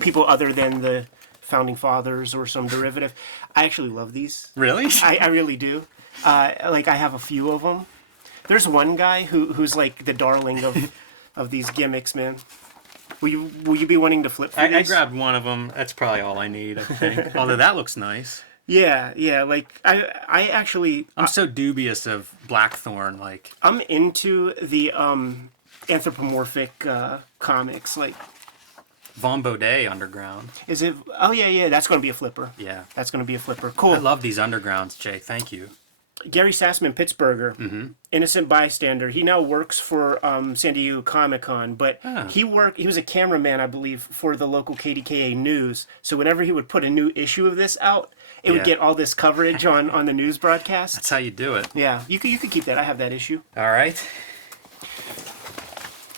people other than the founding fathers or some derivative. I actually love these. Really? I really do. Like I have a few of them. There's one guy who's like the darling of these gimmicks, man. Will you be wanting to flip through I these? grabbed one of them. That's probably all I need, I think. Although that looks nice. Yeah. Like I actually I'm so dubious of Blackthorn. Like I'm into the anthropomorphic comics. Like Von Baudet Underground. is it? Oh yeah. That's going to be a flipper. Yeah. That's going to be a flipper. Cool. I love these Undergrounds, Jay. Thank you. Gary Sassman, Pittsburgher, innocent bystander. He now works for San Diego Comic-Con, but he was a cameraman, I believe, for the local KDKA News. So whenever he would put a new issue of this out, it would get all this coverage on the news broadcast. That's how you do it. Yeah, you could keep that. I have that issue. All right.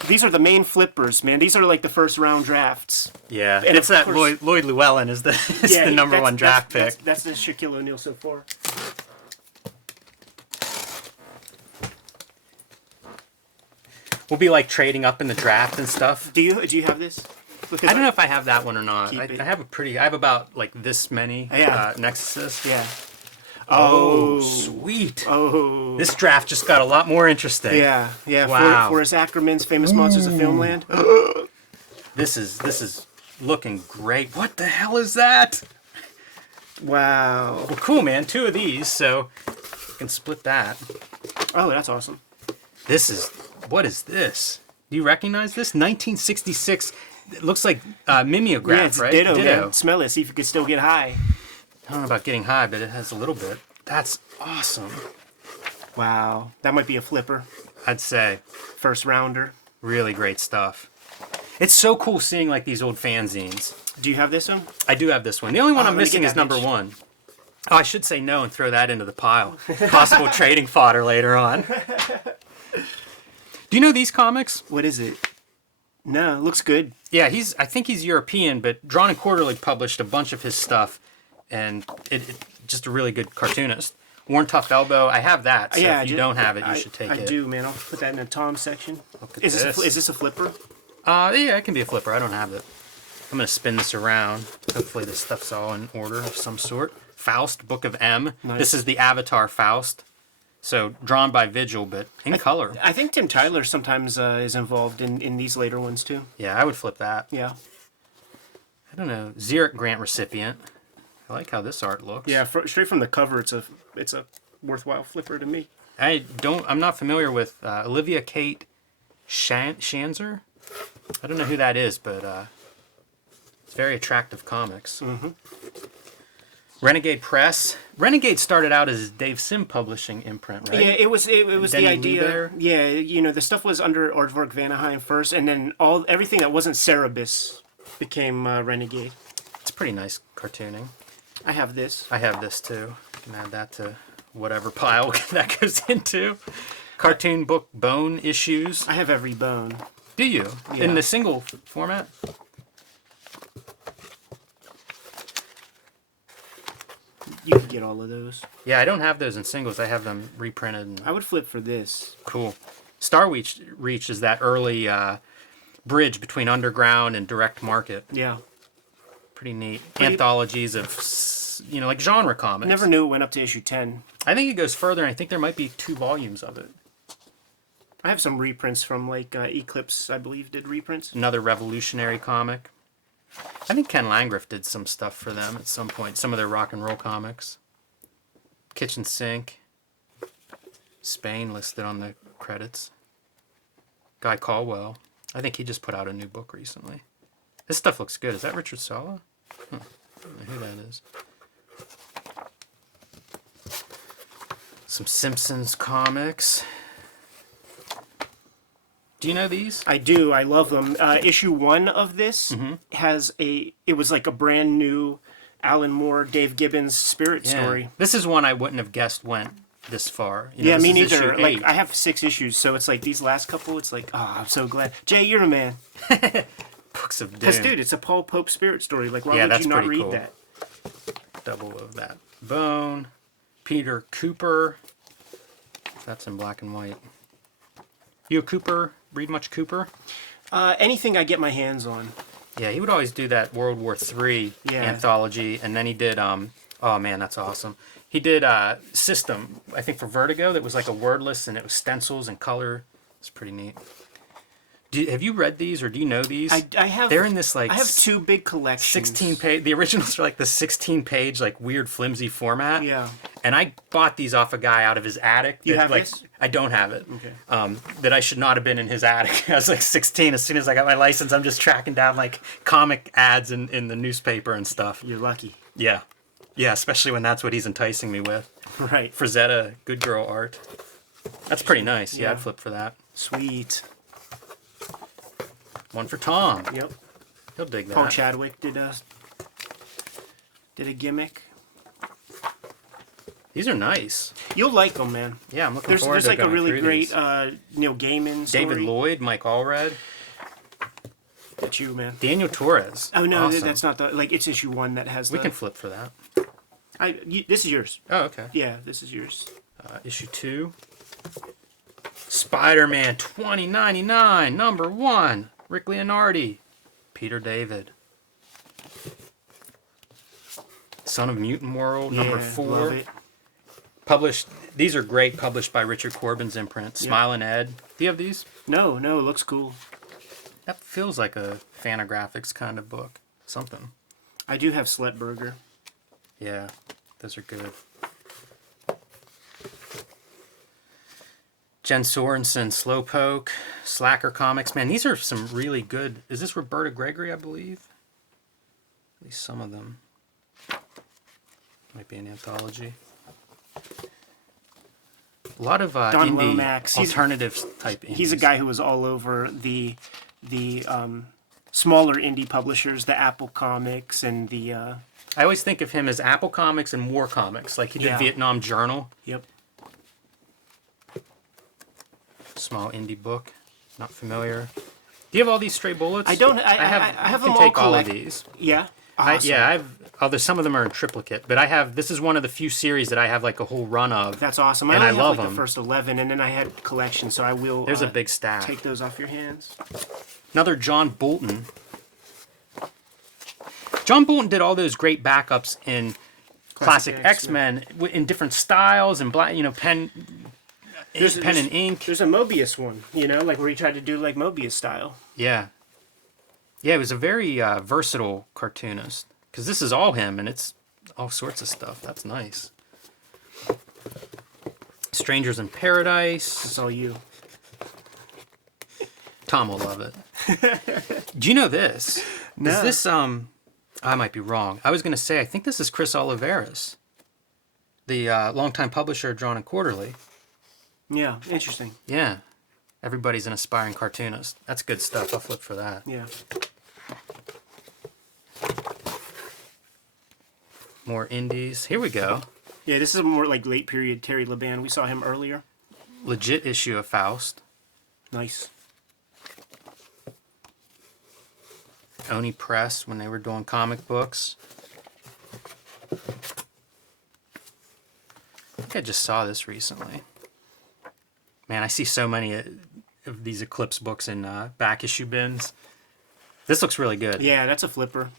These are the main flippers, man. These are like the first round drafts. Yeah, And it's of that course- Lloyd Llewellyn is the number one draft pick. That's the Shaquille O'Neal so far. We'll be like trading up in the draft and stuff. Do you have this? Because I don't know if I have that one or not. Keep it. I have about like this many Yeah. Nexuses. Yeah. Oh, sweet. Oh. This draft just got a lot more interesting. Yeah. Wow. Forrest Ackerman's Famous Monsters of Filmland. This is looking great. What the hell is that? Wow. Well, cool, man. 2 of these, so you can split that. Oh, that's awesome. What is this? Do you recognize this? 1966. It looks like mimeograph, Yeah, it's right? ditto, man. Smell it. See if you could still get high. I don't know about getting high, but it has a little bit. That's awesome. Wow. That might be a flipper. I'd say. First rounder. Really great stuff. It's so cool seeing like these old fanzines. Do you have this one? I do have this one. The only one I'm let me missing get is that number bitch. 1. Oh, I should say no and throw that into the pile. Possible trading fodder later on. Do you know these comics? What is it? No, it looks good. Yeah, I think he's European, but Drawn and Quarterly published a bunch of his stuff, and it just a really good cartoonist. Worn Tough Elbow, I have that, so if you don't have it, you should take it. I do, man. I'll put that in the Tom section. Look at Is this. this a flipper? Yeah, it can be a flipper. I don't have it. I'm going to spin this around. Hopefully this stuff's all in order of some sort. Faust, Book of M. Nice. This is the Avatar Faust. So drawn by Vigil, but in color. I think Tim Tyler sometimes is involved in these later ones too. Yeah, I would flip that. Yeah. I don't know. Xeric Grant recipient. I like how this art looks. Yeah, straight from the cover, it's a worthwhile flipper to me. I'm not familiar with Olivia Kate Shanzer. I don't know who that is, but it's very attractive comics. Mm-hmm. Renegade Press. Renegade started out as Dave Sim Publishing imprint, right? Yeah, it was the Denny idea. Lubehr. Yeah, the stuff was under Aardvark Vanaheim first, and then everything that wasn't Cerebus became Renegade. It's pretty nice cartooning. I have this. I have this too. I can add that to whatever pile that goes into. Cartoon book bone issues. I have every bone. Do you? Yeah. In the single format? You can get all of those. Yeah, I don't have those in singles. I have them reprinted. And I would flip for this. cool. Star Reach is that early bridge between underground and direct market. Yeah. Pretty neat. Anthologies of, like genre comics. Never knew it went up to issue 10. I think it goes further, and I think there might be 2 volumes of it. I have some reprints from Eclipse, I believe, did reprints. Another revolutionary comic. I think Ken Landgraf did some stuff for them at some point. Some of their rock and roll comics. Kitchen Sink. Spain listed on the credits. Guy Caldwell. I think he just put out a new book recently. This stuff looks good. Is that Richard Sala? I don't know who that is. Some Simpsons comics. Do you know these? I do. I love them. Issue 1 of this it was like a brand new Alan Moore, Dave Gibbons spirit story. This is one I wouldn't have guessed went this far. Yeah, this me is neither. issue Like 8. I have 6 issues, so it's like these last couple. It's like, I'm so glad. Jay, you're the man. Books of Doom. Because dude, it's a Paul Pope spirit story. Like, why Yeah, would that's you not pretty read cool. that? Double of that. Bone. Peter Cooper. That's in black and white. You a Cooper? Read much Cooper? Anything I get my hands on. Yeah, he would always do that World War III anthology, and then he did, oh man, that's awesome. He did System, I think for Vertigo, that was like a wordless, and it was stencils and color. It's pretty neat. Have you read these, or do you know these? I have. They're in this like. I have 2 big collections. 16-page. The originals are like the 16-page, like weird flimsy format. Yeah. And I bought these off a guy out of his attic. You that, have like, this? I don't have it. Okay. That I should not have been in his attic. I was like 16. As soon as I got my license, I'm just tracking down like comic ads in the newspaper and stuff. You're lucky. Yeah. Yeah, especially when that's what he's enticing me with. Right. Frazetta, good girl art. That's pretty nice. Yeah, Yeah. I'd flip for that. Sweet. One for Tom. Yep. He'll dig that. Paul Chadwick did a gimmick. These are nice. You'll like them, man. Yeah, I'm looking There's forward to like a going really through great these. Neil Gaiman story. David Lloyd, Mike Allred, That's you, man. Daniel Torres. Oh no, Awesome. that's not the it's issue 1 that has We the. can flip for that. This is yours. Oh, okay. Yeah, this is yours. Issue 2. Spider-Man 2099, number 1. Rick Leonardi. Peter David. Son of Mutant World, number 4. Love it. Published. These are great. Published by Richard Corbin's imprint. Smilin' Ed. Do you have these? No, it looks cool. That feels like a Fantagraphics kind of book. Something. I do have Sletberger. Yeah, those are good. Jen Sorensen, Slowpoke, Slacker Comics. Man, these are some really good. Is this Roberta Gregory, I believe? At least some of them. Might be an anthology. A lot of Don indie Lomax. alternative type indies. He's a guy who was all over the smaller indie publishers, the Apple Comics and the. I always think of him as Apple Comics and War Comics. Like he did Yeah. Vietnam Journal. Yep. Small indie book. Not familiar. Do you have all these stray bullets? I don't. I have you them can take all of collect- these. Yeah. Awesome. There's some of them are in triplicate, but I have. This is one of the few series that I have like a whole run of. That's awesome. And I I only love have like them. the first 11, and then I had collection, so I will. There's a big stack. Take those off your hands. Another John Bolton. John Bolton did all those great backups in classic X-Men. X-Men in different styles and black, pen pen and ink. There's a Mobius one, you know, like where he tried to do like Mobius style. Yeah. Yeah, he was a very versatile cartoonist. Because this is all him, and it's all sorts of stuff. That's nice. Strangers in Paradise. It's all you. Tom will love it. Do you know this? No. Is this, I might be wrong. I was going to say, I think this is Chris Oliveras, the longtime publisher of Drawn and Quarterly. Yeah, interesting. Yeah. Everybody's an aspiring cartoonist. That's good stuff. I'll flip for that. Yeah. More indies. Here we go. Yeah, this is more like late period Terry Laban. We saw him earlier. Legit issue of Faust. Nice. Oni Press when they were doing comic books. I think I just saw this recently. Man, I see so many of these Eclipse books in back issue bins. This looks really good. Yeah, that's a flipper.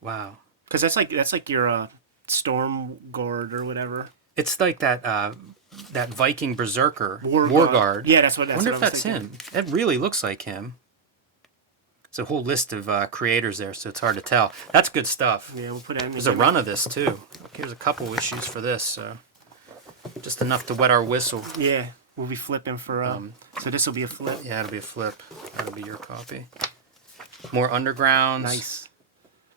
Wow. Because that's like your Storm Guard or whatever. It's like that that Viking Berserker War Guard. Yeah, that's what. I wonder if what I that's was thinking. him. It really looks like him. It's a whole list of creators there, so it's hard to tell. That's good stuff. Yeah, we'll put it in. There's a run of this too. Here's a couple issues for this, so just enough to wet our whistle. Yeah, we'll be flipping for. So this will be a flip. Yeah, it'll be a flip. That'll be your copy. More Undergrounds. Nice.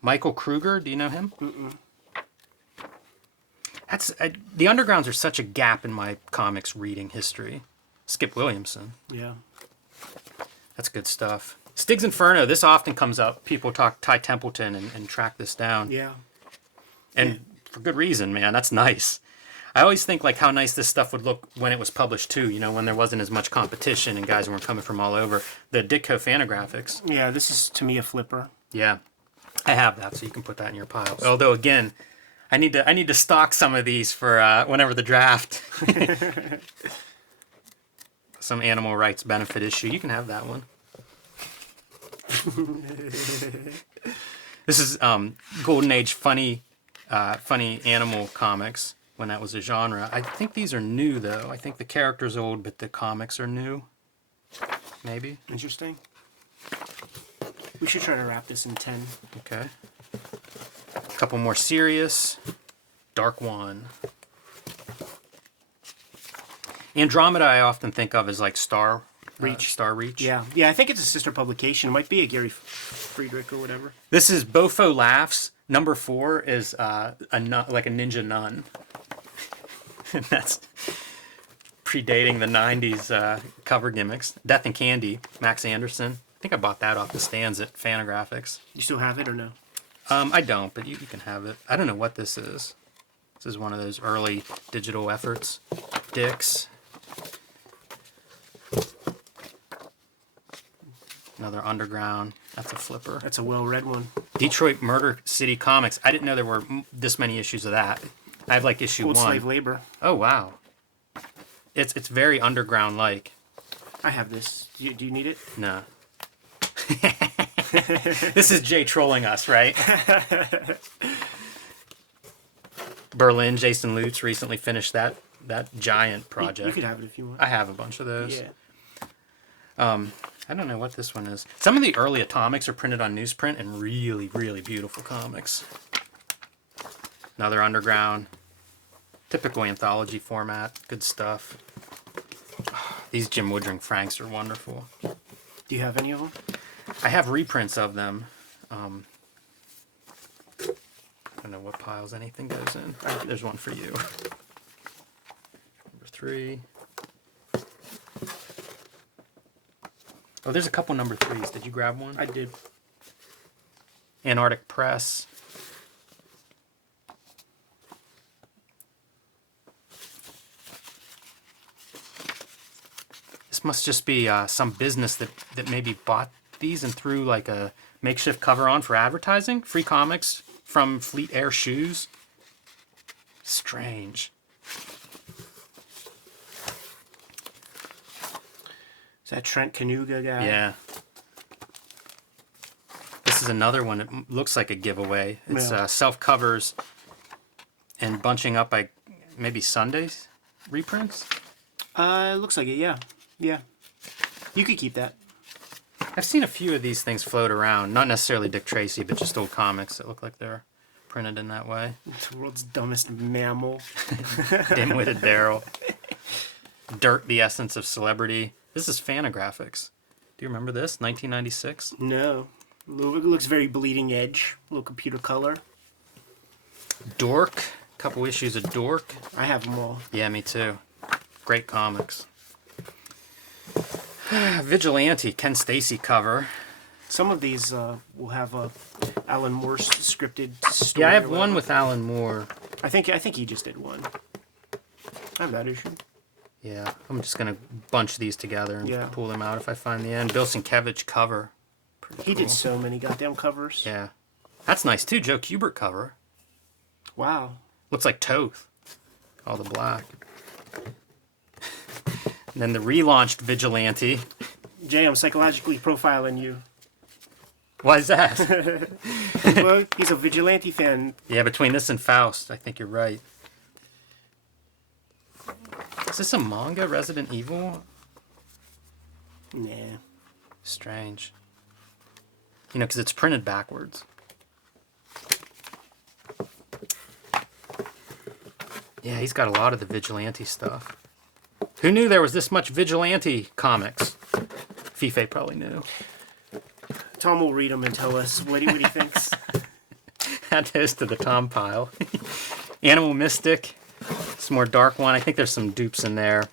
Michael Kruger, do you know him? That's the Undergrounds are such a gap in my comics reading history. Skip Williamson. Yeah. That's good stuff. Stig's Inferno, this often comes up. People talk Ty Templeton and track this down. Yeah. And for good reason, man. That's nice. I always think like how nice this stuff would look when it was published too, you know, when there wasn't as much competition and guys weren't coming from all over. The Ditko Fantagraphics. Yeah, this is to me a flipper. Yeah. I have that, so you can put that in your pile. Although again, I need to stock some of these for whenever the draft. Some animal rights benefit issue. You can have that one. This is Golden Age funny animal comics when that was a genre. I think these are new though. I think the character's old, but the comics are new. Maybe. Interesting. We should try to wrap this in 10. Okay. A couple more serious. Dark One. Andromeda I often think of as like Star Reach. Yeah. Yeah, I think it's a sister publication. It might be a Gary Friedrich or whatever. This is Bofo Laughs. Number 4 is like a ninja nun. And that's predating the 90s cover gimmicks. Death and Candy, Max Anderson. I think I bought that off the stands at Fantagraphics. You still have it or no? I don't, but you can have it. I don't know what this is. This is one of those early digital efforts. Dix. Another Underground. That's a flipper. That's a well-read one. Detroit Murder City Comics. I didn't know there were this many issues of that. I have like issue Old 1. Slave Labor. Oh, wow. It's very Underground-like. I have this. Do you need it? No. This is Jay trolling us, right? Berlin, Jason Lutz recently finished that giant project. You could have it if you want. I have a bunch of those. Yeah. I don't know what this one is. Some of the early Atomics are printed on newsprint and really, really beautiful comics. Another Underground. Typical anthology format. Good stuff. These Jim Woodring Franks are wonderful. Do you have any of them? I have reprints of them. I don't know what piles anything goes in. There's one for you. Number 3. Oh, there's a couple number 3s. Did you grab one? I did. Antarctic Press. This must just be some business that maybe bought these and threw like a makeshift cover on for advertising. Free comics from Fleet Air Shoes. Strange. Is that Trent Kanuga guy? Yeah. This is another one. It looks like a giveaway. It's self-covers and bunching up by maybe Sunday's reprints. Looks like it, yeah. Yeah. You could keep that. I've seen a few of these things float around. Not necessarily Dick Tracy, but just old comics that look like they're printed in that way. The world's dumbest mammal. Dim-witted Daryl. Dirt, the essence of celebrity. This is Fantagraphics. Do you remember this? 1996? No. It looks very bleeding edge. A little computer color. Dork. A couple issues of Dork. I have them all. Yeah, me too. Great comics. Vigilante, Ken Stacy cover. Some of these will have Alan Moore's scripted story. Yeah, I have one with Alan Moore. I think he just did one. I have that issue. Yeah, I'm just gonna bunch these together and pull them out if I find the end. Bill Sienkiewicz cover. He did so many goddamn covers. Yeah, that's nice too. Joe Kubert cover. Wow. Looks like Toth. All the black. And then the relaunched Vigilante. Jay, I'm psychologically profiling you. Why is that? Well, he's a Vigilante fan. Yeah, between this and Faust, I think you're right. Is this a manga, Resident Evil? Nah. Strange. You know, because it's printed backwards. Yeah, he's got a lot of the Vigilante stuff. Who knew there was this much Vigilante comics? Fife probably knew. Tom will read them and tell us what he thinks. Add those to the Tom pile. Animal Mystic. Some more dark one. I think there's some dupes in there.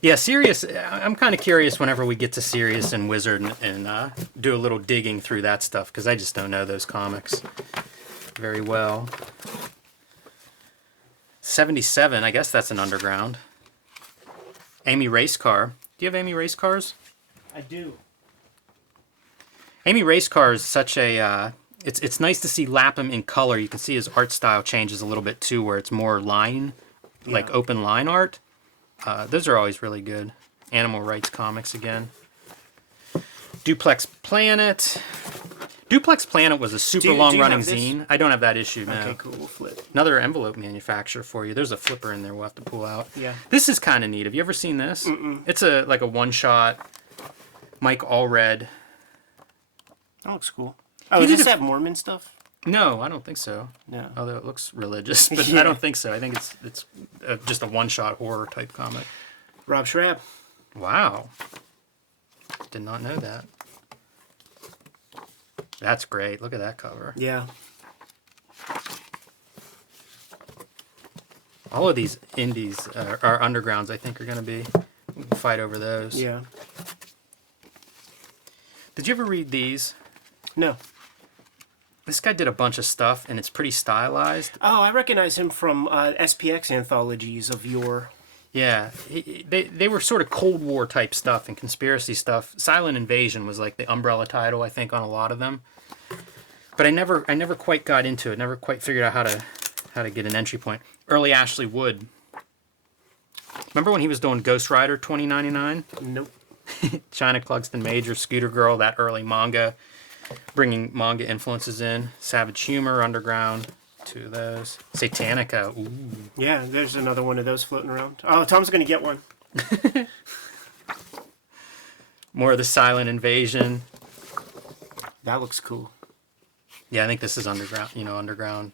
Yeah, Sirius. I'm kind of curious whenever we get to Sirius and Wizard and do a little digging through that stuff because I just don't know those comics very well. 77. I guess that's an underground. Amy Racecar. Do you have Amy Racecars? I do. Amy Racecar is such a... It's nice to see Lapham in color. You can see his art style changes a little bit too, where it's more line, like open line art. Those are always really good. Animal Rights Comics again. Duplex Planet. Duplex Planet was a super long-running zine. I don't have that issue now. Okay, cool. We'll flip. Another envelope manufacturer for you. There's a flipper in there we'll have to pull out. Yeah. This is kind of neat. Have you ever seen this? Mm-mm. It's like a one-shot. Mike Allred. That looks cool. Oh, does this have Mormon stuff? No, I don't think so. No. Although it looks religious, but I don't think so. I think it's just a one-shot horror type comic. Rob Schrab. Wow. Did not know that. That's great. Look at that cover. Yeah. All of these indies or undergrounds, I think, are going to be fight over those. Yeah. Did you ever read these? No. This guy did a bunch of stuff, and it's pretty stylized. Oh, I recognize him from SPX anthologies of yore. Yeah, they were sort of Cold War type stuff and conspiracy stuff. Silent Invasion was like the umbrella title, I think, on a lot of them. But I never quite got into it. Never quite figured out how to get an entry point. Early Ashley Wood. Remember when he was doing Ghost Rider 2099? Nope. China Clugston Major, Scooter Girl, that early manga, bringing manga influences in. Savage Humor, Underground. Two of those. Satanica. Ooh. Yeah, there's another one of those floating around. Oh, Tom's going to get one. More of the Silent Invasion. That looks cool. Yeah, I think this is Underground. Underground.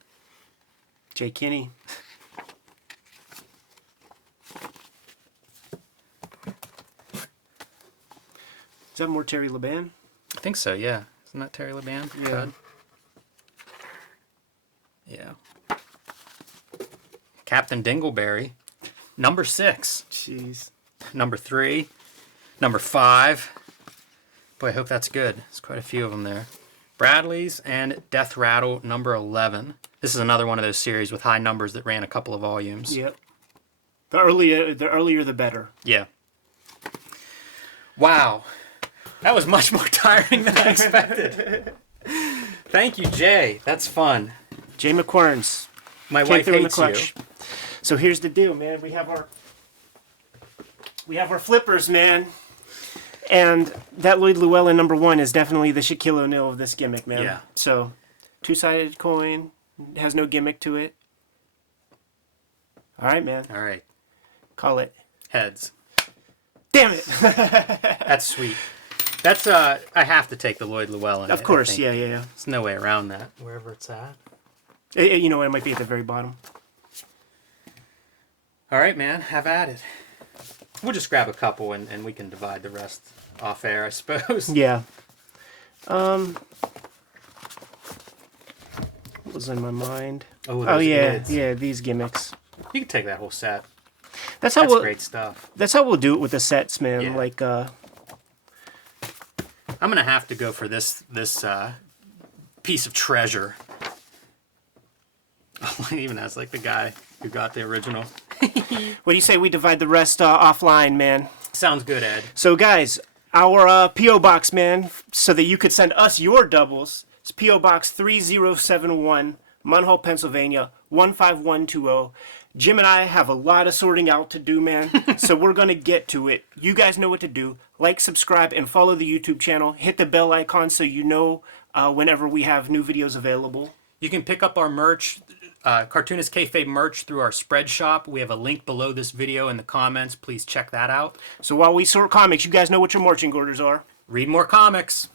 Jay Kinney. Is that more Terry Laban? I think so, yeah. Isn't that Terry Laban? Yeah. God. Yeah. Captain Dingleberry. Number 6. Jeez. Number 3. Number 5. Boy, I hope that's good. There's quite a few of them there. Bradley's and Death Rattle, number 11. This is another one of those series with high numbers that ran a couple of volumes. Yep. The earlier the better. Yeah. Wow. That was much more tiring than I expected. Thank you, Jay. That's fun. Jay McQuirn's. My wife hates you. So here's the deal, man. We have our flippers, man. And that Lloyd Llewellyn number 1 is definitely the Shaquille O'Neal of this gimmick, man. Yeah. So, two-sided coin, has no gimmick to it. All right, man. All right. Call it. Heads. Damn it. That's sweet. That's I have to take the Lloyd Llewellyn. Of course, yeah. There's no way around that. Wherever it's at. You know, it might be at the very bottom. All right, man. Have at it. We'll just grab a couple and we can divide the rest off air, I suppose. Yeah. What was in my mind? Oh yeah, lids. yeah, these gimmicks. You can take that whole set. That's how That's we'll. great stuff. That's how we'll do it with the sets, man. Yeah. Like, I'm gonna have to go for this piece of treasure. Oh, it even has like the guy who got the original. what do you say we divide the rest offline, man? Sounds good, Ed. So, guys, our P.O. Box, man, so that you could send us your doubles. It's P.O. Box 3071, Munhall, Pennsylvania, 15120. Jim and I have a lot of sorting out to do, man, so we're going to get to it. You guys know what to do. Like, subscribe, and follow the YouTube channel. Hit the bell icon so you know whenever we have new videos available. You can pick up our merch, Cartoonist Kayfabe merch, through our spread shop. We have a link below this video in the comments. Please check that out. So while we sort comics, you guys know what your marching orders are. Read more comics.